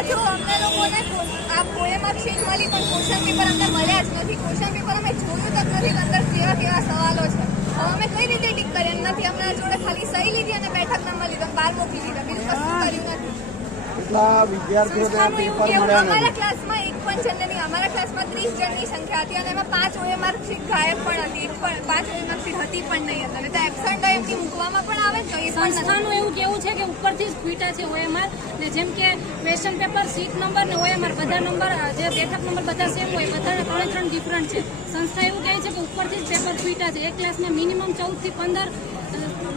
પાછું અમને લોકોને આ પોએમમાં સીટ મળી પણ ક્વેશ્ચન પેપર અમને મળ્યા જ નથી. ક્વેશ્ચન પેપર અમે જોયું તક નથી અંદર કેવા કેવા સવાલો છે. હવે અમે કઈ રીતે ટીક કરીએ? નથી અમને જોડે ખાલી સહી લીધી અને બેઠક નંબર લીધો, બહાર મોકલી દીધા, બીજું કશું કર્યું નથી. અમારા ક્લાસમાં એક પણ જણ નહીં, અમારા ક્લાસમાં 30 જણની સંખ્યા હતી અને એમાં 5 OMR સીટ ગાયબ પણ હતી, 5 OMR સીટ હતી પણ નહીં અંદર. તો એબસન્ટ હોય એમની મૂકવામાં પણ આવે તો એ સંસ્થાનું એવું કેવું છે કે ઉપરથી જ ફીટા છે OMR ને, જેમ કે ક્વેશ્ચન પેપર સીટ નંબર ને OMR બધા નંબર જે બેઠક નંબર બધા સેમ હોય, બધા 3 ડિફરન્ટ છે. સંસ્થા એવું કહે છે કે ઉપરથી જ પેપર ફીટા છે. એક ક્લાસમાં મિનિમમ 14 થી 15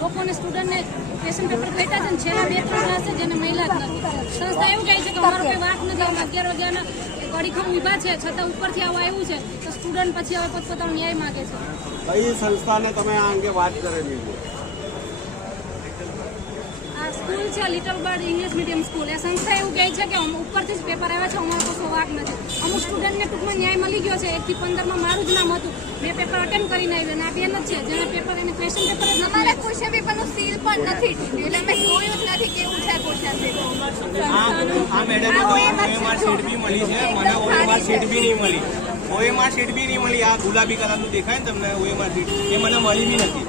લોકોને સ્ટુડન્ટને ક્વેશ્ચન પેપર ફેટા છે ને છેલ્લા 2-3 ક્લાસ છે જેને મહિલા જ નથી. સંસ્થા એવું કહે છે કે અમારો કોઈ વાંક નથી, અમે 11 વાગ્યાના અડીખમ ઊભા છે છતાં ઉપરથી આવું આવ્યું છે તો સ્ટુડન્ટ પછી હવે પોતપોતાનો ન્યાય માગે છે. કઈ સંસ્થાને તમે આ અંગે વાત કરેલી? આ સ્કૂલ છે little bird English medium school. એ સંસ્થા એવું કહે છે કે ઉપરથી જ પેપર આવ્યા છે, અમારો કશો વાંક નથી. અમુક સ્ટુડન્ટને ટૂંકમાં ન્યાય મળી ગયો છે. 1 થી 15માં મારું જ નામ હતું, મેં પેપર અટેમ્પ કરીને આવી અને આ બેન જ છે જેના પેપર એને ક્વેશ્ચન પેપર જ અમારા ક્વેશ્ચન પેપરનું સીલ પણ નથી એટલે અમે જોયું જ નથી કેવું છે ક્વેશ્ચન પેપર. આ મેડમ તો OMR સીટ બી મળી છે, મને OMR સીટ બી નહીં મળી. OMR સીટ બી નહીં મળી. આ ગુલાબી કલરનું દેખાય ને તમને OMR સીટ, એ મને મળી બી નથી.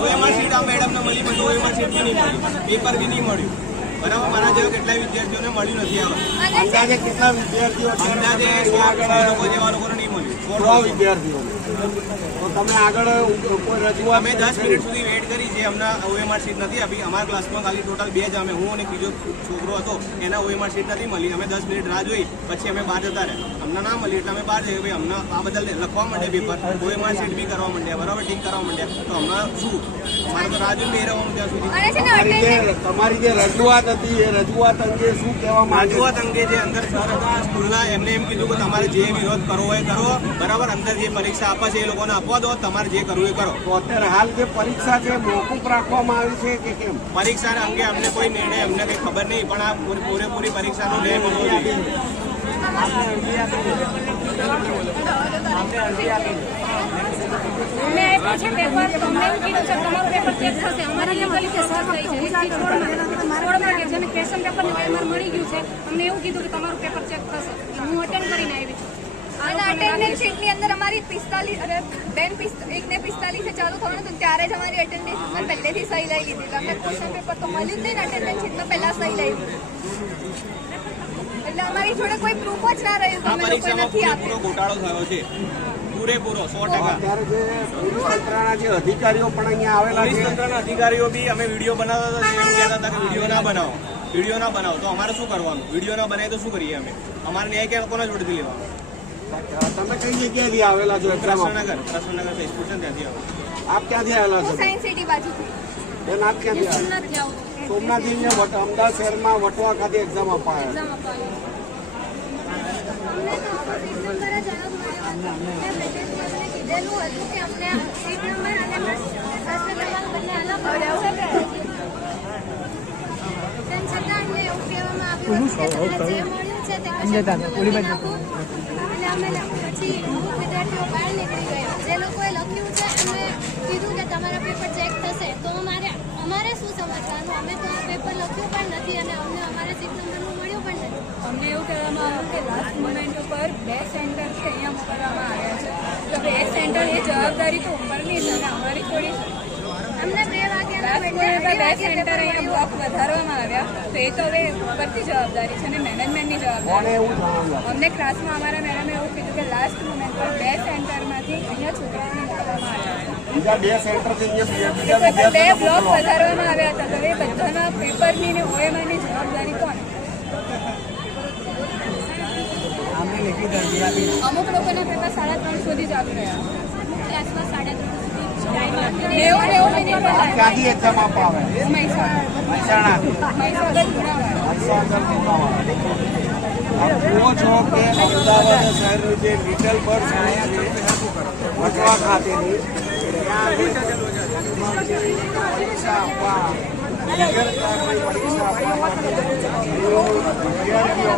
OMR સીટ આ મેડમને મળી, મને OMR સીટ બી નહીં મળી, પેપર બી નહીં મળ્યું. બરાબર, મારા જેવા કેટલાય વિદ્યાર્થીઓને મળ્યું નથી. અંદાજે કેટલા વિદ્યાર્થીઓ? અંદાજે 100 લોકો જેવા લોકોને નહીં મળ્યું. 100 વિદ્યાર્થીઓ. તો તમે આગળ કોઈ રજૂઆત? અમે 10 મિનિટ સુધી વેઇટ કરી છે, અમને OMR સીટ નથી આપી. અમારા ક્લાસમાં ખાલી ટોટલ 2 જ, અમે હું અને બીજો છોકરો હતો, એના OMR સીટ નથી મળી. અમે 10 મિનિટ રાહ જોઈ, પછી અમે બહાર જતા રહ્યા. અમને ના મળી એટલે અમે બહાર જઈએ. ભાઈ અમને આ બદલ લખવા માંડે પેપર, OMR સીટ બી કરવા માંડ્યા, બરાબર, ટીક કરવા માંડ્યા. તો હમણાં શું અમારે તો રાહ જોઈને બે રહેવાનું ત્યાં સુધી. તમારી જે રજૂઆત હતી એ રજૂઆત અંગે શું કહેવા માંગે? રજૂઆત અંગે જે અંદર સર હતા સ્કૂલના, એમને એમ કીધું કે તમારે જે વિરોધ કરવો હોય કરો, બરાબર, અંદર જે પરીક્ષા આપે છે એ લોકોને આપવા દો, તમારે જે કરવું એ કરો. તો અત્યારે હાલ જે પરીક્ષા છે મોકૂફ રાખવામાં આવી છે કે કેમ? પરીક્ષા અંગે અમને કોઈ નિર્ણય અમને કંઈ ખબર નહીં, પણ આ પૂરેપૂરી પરીક્ષાનો નિર્ણય મળવો જોઈએ. અમે આપ્યું છે પેપર, તો અમને એવું કીધું છે તમારું પેપર ચેક થશે. અમારી લીગલી કે સર થઈ છે હિસ્ટ્રી છોડમાં કે જેને ક્વેશ્ચન પેપરને OMR મળી ગયું છે, અમને એવું કીધું કે તમારું પેપર ચેક થશે. હું અટેન્ડ કરીને આવી છું. અને અટેન્ડન્સ શીટની અંદર અમારી 45 અને બેન 1 ને 45 ચાલુ થવાનું હતું ત્યારે જ અમારી અટેન્ડન્સ શીટમાં પહેલેથી સહી લઈ લીધી. અમને ક્વેશ્ચન પેપર તો મળ્યું જ નહીં ને, અટેન્ડન્સ શીટમાં પહેલા સહી લઈ લીધી. એટલે અમારી જોડે કોઈ પ્રૂફ જ ના રહ્યું કે અમે લોકો નથી આપ્યું. ઘોટાળો થયો છે પૂરેપૂરો 100%. અત્યારે જે પોલીસ તંત્રના જે અધિકારીઓ પણ અહીંયા આવેલા પોલીસ છે, તંત્રના અધિકારીઓ બી અમે વિડીયો બનાવતા હતા, એમ કહેતા હતા કે વિડીયો ના બનાવો, વિડીયો ના બનાવો. તો અમારે શું કરવાનું? વિડીયો ના બનાવીએ તો શું કરીએ અમે? અમારે ન્યાય ક્યાં કોના જોડેથી લેવાનો? તમે કઈ જગ્યાએથી આવેલા છો? કૃષ્ણનગર સ્ટેશન ત્યાંથી આવો. આપ ક્યાંથી આવેલા છો? હું સાયન્સ સિટી બાજુથી. બેન આપ ક્યાંથી આવેલા? સોમનાથથી આવું છું. સોમનાથથી અહીંયા અમદાવાદ શહેરમાં વટવા ખાતે એક્ઝામ આપવા આવ્યા. એક્ઝામ આપવા આવ્યું. કીધેલું હતું કે અમને સીટ નંબર અને પ્રશ્ન ક્રમાંક બંને અલગ આવશે. તેમ છતાં અમને એવું કહેવામાં આવ્યું કે તમને જે મળ્યું છે તે કશું લખી નાખો. અને અમે પછી અમુક વિદ્યાર્થીઓ બહાર નીકળી ગયા. જે લોકોએ લખ્યું છે એમને કીધું કે તમારા પેપર ચેક થશે. તો અમારે શું સમજવાનું? અમે તો પેપર લખ્યું પણ નથી અને અમને અમારે સીટ નંબરનું મળ્યું પણ નથી. અમને એવું કહેવામાં આવ્યું કે લાસ્ટ મોમેન્ટ ઉપર 2 સેન્ટર છે અહીંયા મોકલવામાં આવ્યા છે. તો 2 સેન્ટર એ જવાબદારી તો ઉપરની છે અને અમારી થોડી અમને 2 વાગ્યાના લાસ્ટ મોમેન્ટ પર 2 સેન્ટર અહીંયા બ્લોક વધારવામાં આવ્યા. તો એ તો હવે ઉપરથી જવાબદારી છે અને મેનેજમેન્ટની જવાબદારી. અમને ક્લાસમાં અમારા મેડમે એવું કીધું કે લાસ્ટ મોમેન્ટ પર 2 સેન્ટરમાંથી અહીંયા છોકરાઓને મોકલવામાં આવ્યા છે. બીજા 2 સેન્ટરથી તો 2 બ્લોક વધારવામાં આવ્યા હતા. તો એ બધાના પેપરની ને OMRની જવાબદારી કોણ? અમુક લોકોના પેપર 3:30 સુધી ચાલુ રહ્યા. ક્લાસમાં 3:30 સુધી ટાઈમ આપ્યો. 90 મિનિટ ક્યાંથી એક્ઝામ આપવા આવે? મહેસાણા. મહીસાગર આપ જુઓ છો કે અમદાવાદ શહેરનું જે લિટલ બર્ડ સ્કૂલ છે વટવા ખાતેની, ત્યાં પરીક્ષા આપવા પરીક્ષા આપવા માટે વિદ્યાર્થીઓ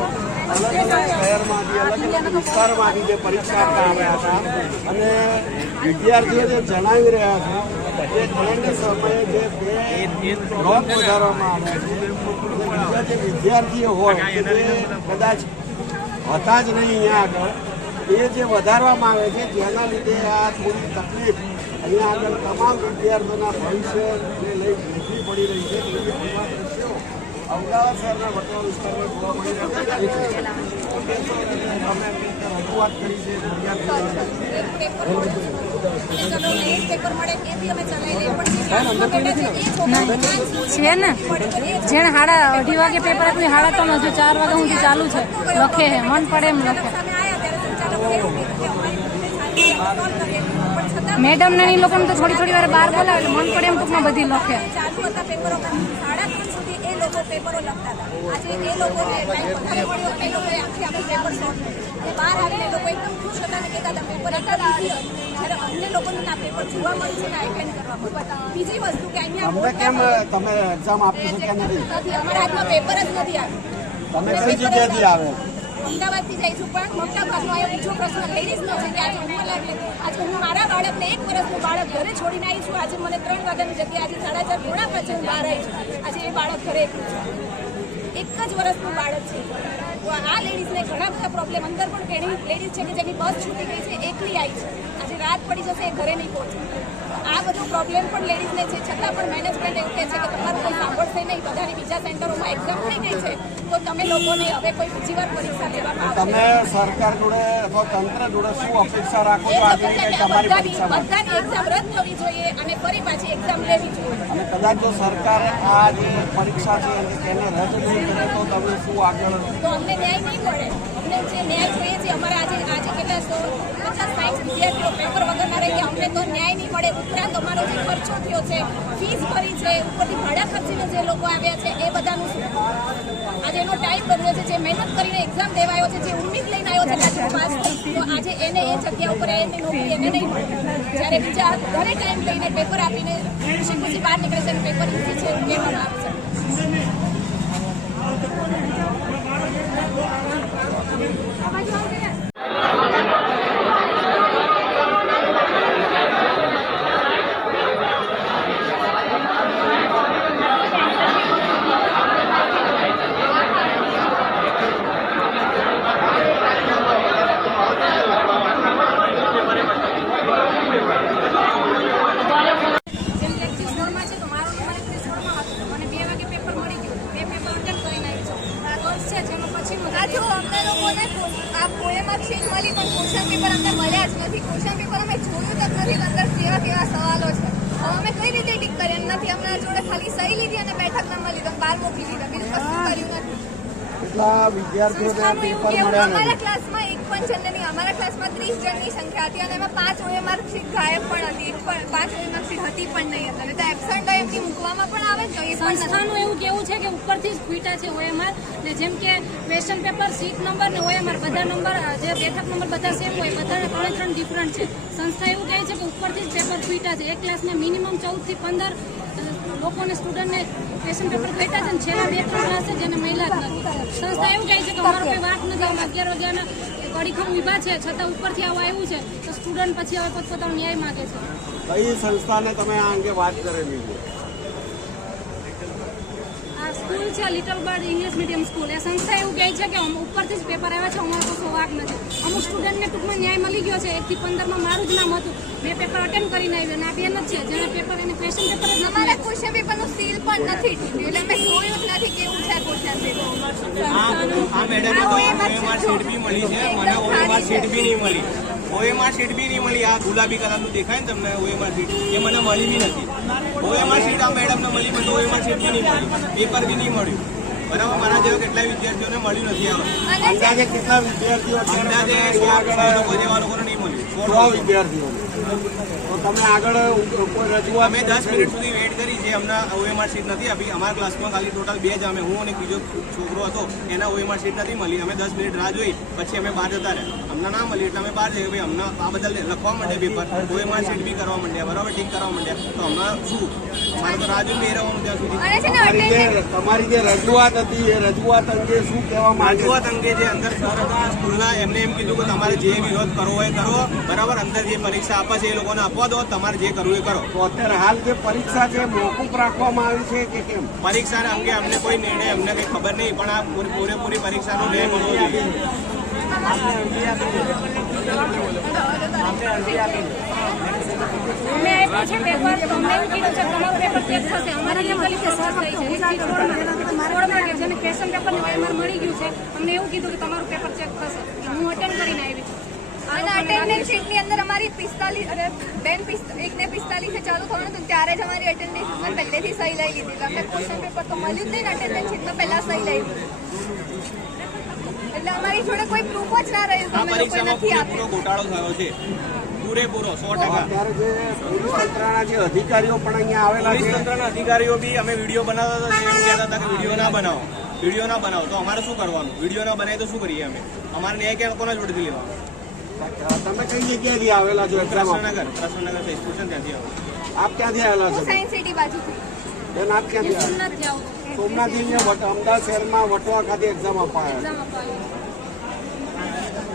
અલગ અલગ શહેરમાંથી અલગ અલગ વિસ્તારમાંથી જે પરીક્ષા આપવા આવ્યા હતા અને વિદ્યાર્થીઓ જે જણાવી રહ્યા છે એ એન્ડ સમયે જે બે ડ્રોપ વધારવામાં આવ્યા છે, બીજા જે વિદ્યાર્થીઓ હોય કે જે કદાચ હતા જ નહીં અહીંયા આગળ, એ જે વધારવામાં આવે છે, જેના લીધે આ થોડી તકલીફ અહીંયા આગળ તમામ વિદ્યાર્થીઓના ભવિષ્યને લઈ વેઠવી પડી રહી છે. એવા દ્રશ્યો અમદાવાદ શહેરના વટવા વિસ્તારમાં જોવા મળી રહ્યા છે. અમે રજૂઆત કરી છે, ફરિયાદ છે ને જેને 2:30 વાગે પેપર આપ્યું 3:30 હજુ 4 વાગ્યા સુધી ચાલુ છે, લખે હે મન પડે એમ લખે. મેડમ ને એ લોકોને તો થોડી વાર બહાર બોલાવે એટલે મન પડે એમ ટૂંકમાં બધી લખે. પેપરો લખતા હતા. આજે એ લોકોને ટાઈમ વધારે મળ્યો, એ લોકોએ આખી પેપર સોલ્વ કર્યું. બહાર આવીને લોકો એકદમ ખુશ હતા ને કહેતા હતા પેપર એટલા ઈઝી હતું. જ્યારે અમને લોકોને આ પેપર જોવા મળશે ને એટેન્ડ કરવા મળશે. બીજી વસ્તુ કે અહીંયા કેમ તમે એક્ઝામ આપી છે કે નથી? અમારા હાથમાં પેપર જ નથી આવ્યું. તમે કઈ જગ્યાએથી આવે? અમદાવાદથી જઈશું, પણ મોટા ભાગનો અહીંયા બીજો પ્રશ્ન લેડીઝનો છે કે આજે હું લાગે આજે હું મારા બાળકને 1 વર્ષનું બાળક ઘરે છોડીને આવી છું. આજે મને 3 વાગ્યાની જગ્યાએ આજે 4:30 થોડા પછી હું બહાર આવી છું. આજે એ બાળક ઘરે એકલું છે, 1 જ વર્ષનું બાળક છે. તો આ લેડીઝને ઘણા બધા પ્રોબ્લેમ, અંદર પણ ઘણી લેડીઝ છે કે જેની બસ છૂટી ગઈ છે, એકલી આવી છે, આજે રાત પડી જશે એ ઘરે નહીં પહોંચે. આ બધો પ્રોબ્લેમ પણ લેડીઝને છે, છતાં પણ મેનેજમેન્ટ એવું કહે છે કે તમારું કોઈ સાંભળશે નહીં, બધાની બીજા સેન્ટરોમાં એક્ઝામ થઈ ગઈ છે, તો તમે લોકોને હવે કોઈ બીજી વાર પરીક્ષા લેવામાં આવશે. તમે સરકાર જોડે અથવા તંત્ર જોડે શું અપેક્ષા રાખો છો? આજે તમારી પરીક્ષામાં બધાની એક્ઝામ રદ થવી જોઈએ અને ફરી પાછી એક્ઝામ લેવી જોઈએ. અને કદાચ જો સરકાર આ જે પરીક્ષા છે એને રદ નહીં કરે તો તમે શું આગળ? તો અમને ન્યાય નહીં મળે. અમને જે ન્યાય જોઈએ છે, અમારે આજે કેટલા 150-60 વિદ્યાર્થીઓ પેપર વગરના રહી ગયા, અમને તો ન્યાય નહીં મળે. ઉપરાંત અમારો જે ખર્ચો થયો છે, ફીસ ભરી છે, ઉપરથી ભાડા ખર્ચીને જે લોકો આવ્યા છે એ બધાનું શું? આજે એનો ટાઈમ બદલ્યો છે, જે મહેનત કરીને એક્ઝામ દેવા આવ્યો છે, જે ઉમ્મીદ લઈને આવ્યો છે કે આજે પાસ થઈ, તો આજે એને એ જગ્યા ઉપર એની નોકરી એને નહીં મળે. જ્યારે બીજા ઘરે ટાઈમ લઈને પેપર આપીને ખુશી બહાર નીકળે છે અને પેપર ઈઝી છે એવું કહેવામાં આવે છે. વિદ્યાર્થીઓને પેપર મળ્યા અમારા ક્લાસમાં એક પણ જણને નહીં, અમારા ક્લાસમાં 30 જણની સંખ્યા હતી અને એમાં 5 OMR શીટ ગાયબ પણ હતી, 5 OMR શીટ હતી પણ નહીં. અત્યારે તો એબસન્ટ હોય એમની મૂકવામાં પણ આવે તો એ પણ સંસ્થાનું એવું કેવું છે કે ઉપરથી જ ખૂટા છે OMR ને, જેમ કે ક્વેશ્ચન પેપર, સીટ નંબર ને OMR બધા નંબર, જે બેઠક નંબર બધા સેમ હોય, બધાને 3 ડિફરન્ટ છે. સંસ્થા એવું કહે છે કે ઉપરથી જ પેપર ખૂટા છે. એક ક્લાસમાં મિનિમમ 14 થી 15 લોકોને સ્ટુડન્ટને ક્વેશ્ચન પેપર ખૂટા છે ને છેલ્લા 2-3 ક્લાસ છે જેને મહિલા જ નથી. સંસ્થા એવું કહે છે કે અમારો કોઈ વાંક નથી, અમે 11 વાગ્યાના અડીખમ ઊભા છે, છતાં ઉપરથી આવું આવ્યું છે તો સ્ટુડન્ટ પછી હવે પોતપોતાનો ન્યાય માગે છે. કઈ સંસ્થાને તમે આ અંગે વાત કરેલી છે? આ સ્કૂલ છે little bird English medium school. એ સંસ્થા એવું કહે છે કે ઉપરથી જ પેપર આવ્યા છે, અમારો કશો વાંક નથી. અમુક સ્ટુડન્ટને ટૂંકમાં ન્યાય મળી ગયો છે. 1 થી 15માં મારું જ નામ હતું, મેં પેપર અટેન્ડ કરીને આવી અને આ બેન જ છે જેને પેપર એને ક્વેશ્ચન પેપર જ અમારે ક્વેશ્ચન પેપરનું સીલ પણ નથી તૂટ્યું, એટલે અમે જોયું જ નથી કેવું છે ક્વેશ્ચન પેપર. આ મેડમને તો OMR શીટ બી મળી છે, મને OMR શીટ બી નહીં મળી. OMR શીટ બી નહીં મળી. આ ગુલાબી કલરનું દેખાય ને તમને OMR શીટ, એ મને મળી બી નથી. OMR શીટ આ મેડમને મળી, પણ OMR શીટ બી નહીં મળી, પેપર બી નહીં મળ્યું. બરાબર, મારા જેવા કેટલાય વિદ્યાર્થીઓને મળ્યું નથી. આવે અંદાજે કેટલા વિદ્યાર્થીઓ? અંદાજે 100 લોકો જેવા લોકોને નહીં મળ્યું. 100 વિદ્યાર્થીઓ. તો તમે આગળ કોઈ રજૂઆત? અમે 10 મિનિટ સુધી વેઇટ કરી, જે અમને OMR શીટ નથી આપી. અમારા ક્લાસમાં ખાલી ટોટલ 2 જ અમે, હું અને બીજો છોકરો હતો, એના OMR શીટ નથી મળી. અમે 10 મિનિટ રાહ જોઈ, પછી અમે બહાર જતા રહ્યા. અમને ના મળી એટલે અમે બહાર જઈએ. ભાઈ અમને આ બધા લખવા માંડ્યા પેપર, OMR શીટ બી કરવા માંડ્યા, બરાબર ટીક કરવા માંડ્યા, તો હમણાં શું મારે તો રાહ જોઈને રહેવાનું ત્યાં સુધી. અને છે ને attendance તમારી જે રજૂઆત હતી એ રજૂઆત અંગે શું કહેવા માંગે રજૂઆત અંગે જે અંદર સર હતા સ્કૂલના એમને એમ કીધું કે તમારે જે વિરોધ કરવો હોય કરો, બરાબર. અંદર જે પરીક્ષા આપે છે એ લોકોને આપવા દો, તમારે જે કરવું એ કરો. તો અત્યારે હાલ જે પરીક્ષા છે મોકૂફ રાખવામાં આવી છે કે કેમ? પરીક્ષા અંગે અમને કોઈ નિર્ણય અમને કંઈ ખબર નહીં, પણ આ પૂરેપૂરી પરીક્ષાનો ન્યાય મળવો જોઈએ. અમે આપ્યું છે પેપર, તો અમને એવું કીધું છે તમારું પેપર ચેક થશે. અમારે લીગલી પ્રોસેસ થઈ છે. છોડમાં કે જેને ક્વેશ્ચન પેપર ને અમારે મળી ગયું છે, અમને એવું કીધું કે તમારું પેપર ચેક થશે. હું અટેન્ડ કરીને આવી છું. અને અટેન્ડન્સ શીટની અંદર અમારી 45 અને બેન 1:45 ચાલુ થવાનું હતું, ત્યારે જ અમારી અટેન્ડન્સ ઉપર પહેલેથી સહી લઈ લીધી. અમને ક્વેશ્ચન પેપર તો મળ્યું જ નહીં ને અટેન્ડન્સ શીટમાં પહેલા સહી લઈ લીધી. એટલે અમારી જોડે કોઈ પ્રૂફ જ ના રહ્યું કે આ અમે લોકોએ પરીક્ષામાં નથી આપ્યું. પૂરેપૂરો ઘોટાળો થયો છે, પૂરેપૂરો 100%. અત્યારે જે પોલીસ તંત્રના જે અધિકારીઓ પણ અહીંયા આવેલા પોલીસ છે તંત્રના અધિકારીઓ બી અમે વિડીયો બનાવતા હતા, એમ કહેતા હતા કે વિડીયો ના બનાવો, વિડીયો ના બનાવો. તો અમારે શું કરવાનું? વિડીયો ના બનાવીએ તો શું કરીએ અમે? અમારે ન્યાય ક્યાં કોના જોડેથી લેવાનો? તમે કઈ જગ્યાએથી આવેલા છો એક્ઝામ આપવા? કૃષ્ણનગર સ્ટેશન ત્યાંથી આવો. આપ ક્યાંથી આવેલા છો? હું સાયન્સ સિટી બાજુથી. બેન આપ ક્યાંથી આવેલા? નથી આવું સોમનાથથી અહીંયા અમદાવાદ શહેરમાં વટવા ખાતે એક્ઝામ આપવા આવ્યા એક્ઝામ આપવા આવ્યું.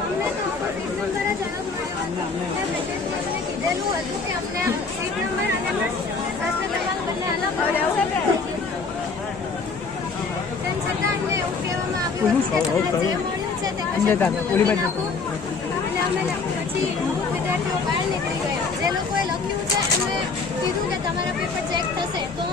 અમને તો સીટ નંબર જ અલગ મળ્યો હતો. મેં પેશન્ટને અમને કીધેલું હતું કે અમને સીટ નંબર અને પ્રશ્ન ક્રમાંક બંને અલગ મળ્યો છે. તેમ છતાં અમને એવું કહેવામાં આવ્યું હતું કે તમને જે મળ્યું છે તે question લખી નાખો. અને અમે પછી અમુક વિદ્યાર્થીઓ બહાર નીકળી ગયા. જે લોકોએ લખ્યું છે એમને કીધું કે તમારા પેપર ચેક થશે. તો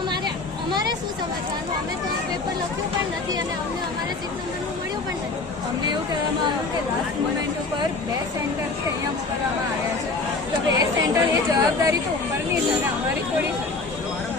અમારે શું સમજવાનું? અમે તો આ પેપર લખ્યું પણ નથી અને અમને અમારે સીટ નંબરનું મળ્યું પણ નથી. અમને એવું કહેવામાં આવ્યું કે લાસ્ટ મોમેન્ટ ઉપર 2 સેન્ટરથી અહીંયા મોકલવામાં આવ્યા છે. તો 2 સેન્ટર એ જવાબદારી તો ઉપરની છે અને અમારી થોડી છે.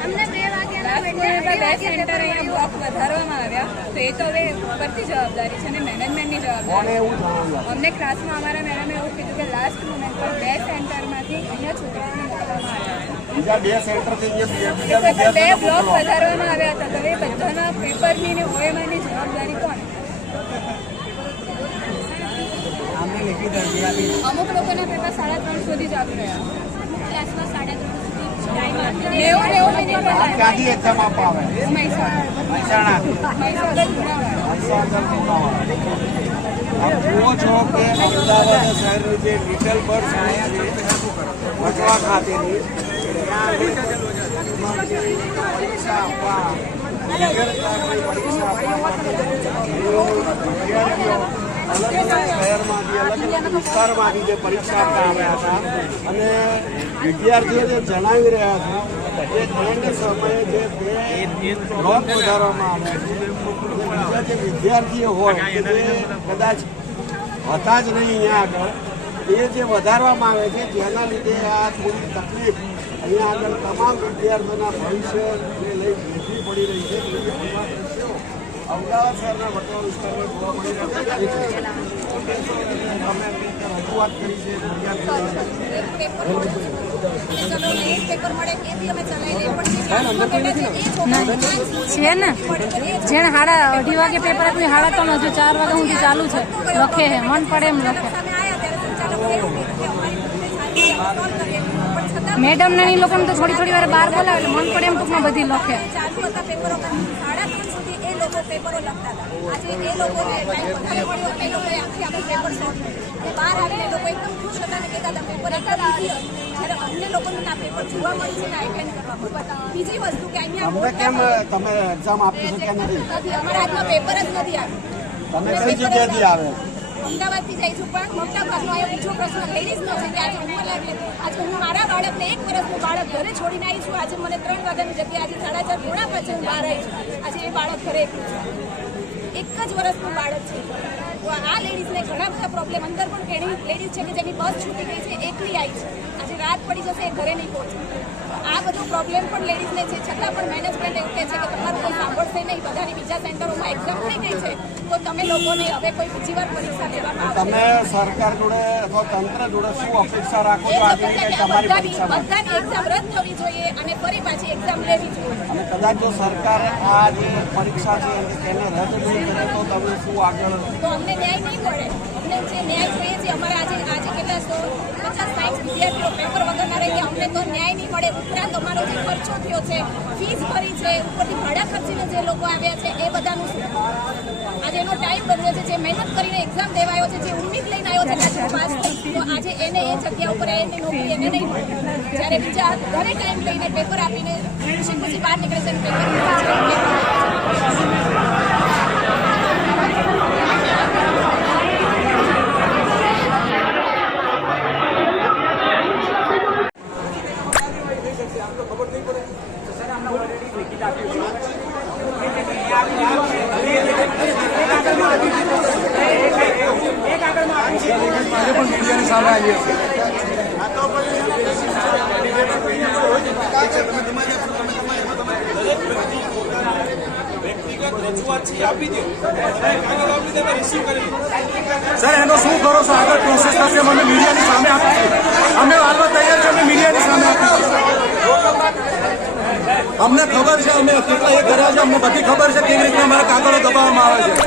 અમને 2 વાગ્યાના લાસ્ટ મોમેન્ટ પર 2 સેન્ટર અહીંયા બ્લોક વધારવામાં આવ્યા, તો એ તો હવે ઉપરથી જવાબદારી છે અને મેનેજમેન્ટની કોને જવાબદારી. એવું જણાવ્યું? અમને ક્લાસમાં અમારા મેડમે એવું કીધું કે લાસ્ટ મોમેન્ટ પર 2 સેન્ટરમાંથી અહીંયા છોકરાઓને મોકલવામાં આવ્યા છે. બીજા 2 સેન્ટરથી અહીંયા બીજા તો 2 વિદ્યાર્થીઓ બ્લોક વધારવામાં આવ્યા હતા. તો એ બધાના પેપરની ને ઓએમઆઈની જવાબદારી કોણ? અમુક લોકોના પેપર 3:30 સુધી જ આવી રહ્યા. ક્લાસમાં 3:30 સુધી ટાઈમ આપી 90 મિનિટ પર આપ ક્યાંથી એક્ઝામ આપવા આવે? મહીસાગર મહેસાણાથી. લુણાવાડા. આપ જુઓ છો કે અમદાવાદ શહેરની જે લિટલ બર્ડ સ્કૂલ છે વટવા ખાતેની ત્યાં પરીક્ષા આપવા પરીક્ષા આપવા માટે વિદ્યાર્થીઓ અલગ અલગ શહેરમાંથી અલગ અલગ વિસ્તારમાંથી જે પરીક્ષા આપવા આવ્યા હતા અને વિદ્યાર્થીઓ જે જણાવી રહ્યા છે કે એન્ડ સમયે જે બ્લોક વધારવામાં આવ્યા છે બીજા જે વિદ્યાર્થીઓ હોય કે જે કદાચ હતા જ નહીં અહીંયા આગળ એ જે વધારવામાં આવે છે જેના લીધે આ થોડી તકલીફ અહીંયા આગળ તમામ વિદ્યાર્થીઓના ભવિષ્યને લઈ ભેગી પડી રહી છે. અમદાવાદ શહેરના વટવા વિસ્તારમાં જોવા મળી રહ્યા છે. તમે રજૂઆત કરી છે છે ને જેને 2:30 વાગે પેપર આપ્યું 3:30 હજુ 4 વાગ્યા સુધી ચાલુ છે. લખે છે મન પડે એમ લખે. મેડમ ને એ લોકોને તો થોડી વાર બહાર બોલાવે એટલે મન પડે એમ ટૂંકમાં બધી લખે. પેપરો લખતા હતા. આજે એ લોકોને ટાઈમ વધારે મળ્યો, એ લોકોએ આખી આપણે પેપર સોલ્વ કર્યું. એ બહાર આવીને લોકો એકદમ ખુશ હતા અને કહેતા હતા પેપર એકદમ ઈઝી હતું. જ્યારે અન્ય લોકોને આ પેપર જોવા મળે છે ને અટેન્ડ કરવા મળે. બીજી વસ્તુ કે અહીંયા તમને કેમ તમે એક્ઝામ આપી શક્યા નથી? અમારા હાથમાં પેપર જ નથી આવ્યું. તમે કઈ જગ્યાએથી આવે? અમદાવાદથી જઈશું પણ મોટા ભાગનો અહીંયા બીજો પ્રશ્ન લેડીઝનો છે કે આજે હું આજે હું મારા બાળકને 1 વર્ષનું બાળક ઘરે છોડીને આવી છું. આજે મને 3 વાગ્યાની જગ્યાએ આજે 4:30 પોણા 5 હું બહાર આવી છું. આજે એ બાળક ઘરે એકલું છે. 1 જ વર્ષનું બાળક છે. તો આ લેડીઝને ઘણા બધા પ્રોબ્લેમ અંદર પણ ઘણી લેડીઝ છે કે જેની બસ છૂટી ગઈ છે, એકલી આવી છે. આજે રાત પડી જશે એ ઘરે નહીં પહોંચે. આ બધો પ્રોબ્લેમ પણ લેડીઝને છે. છતાં પણ મેનેજમેન્ટ એવું કહે છે કે તમારું કોઈ સાંભળશે નહીં. બધાની બીજા સેન્ટરોમાં એક્ઝામ થઈ ગઈ છે તો તમે લોકોને હવે કોઈ બીજી વાર પરીક્ષા લેવામાં આવશે. તમે સરકાર જોડે અથવા તંત્ર જોડે શું અપેક્ષા રાખો છો આજે કે તમારી પરીક્ષામાં? બધાની એક્ઝામ રદ થવી જોઈએ અને ફરી પાછી એક્ઝામ લેવી જોઈએ. અને કદાચ જો સરકાર આ જે પરીક્ષા છે તેને રદ નહીં કરે તો તમે શું આગળ? તો અમને ન્યાય નહીં મળે. અમને અમને જે ન્યાય જોઈએ છે અમારે આજે કેટલા 150-60 વિદ્યાર્થીઓ પેપર વગરના રહી ગયા, અમને તો ન્યાય નહીં મળે. ઉપરાંત અમારો જે ખર્ચો થયો છે, ફીસ ભરી છે, ઉપરથી ભાડા ખર્ચીને જે લોકો આવ્યા છે એ બધાનું શું? આજે એનો ટાઈમ બદલ્યો છે, જે મહેનત કરીને એક્ઝામ દેવા આવ્યો છે, જે ઉમ્મીદ લઈને આવ્યો છે કે પાસ થઈ, તો આજે એને એ જગ્યા ઉપર એની નોકરી એને નહીં મળે. જ્યારે બીજા ઘરે ટાઈમ લઈને પેપર આપીને ખુશી બહાર નીકળે છે પેપર મીડિયાની સામે આવી હશે. સર એનો શું કરો છો? આગળ પ્રોસેસ થશે, મને મીડિયાની સામે આપીશું. અમે હાલવા તૈયાર છે, અમે મીડિયાની સામે આપીશું. અમને ખબર છે, અમે કેટલા એ કર્યા છે, અમને બધી ખબર છે કેવી રીતના અમારા કાગળો દબાવવામાં આવે છે.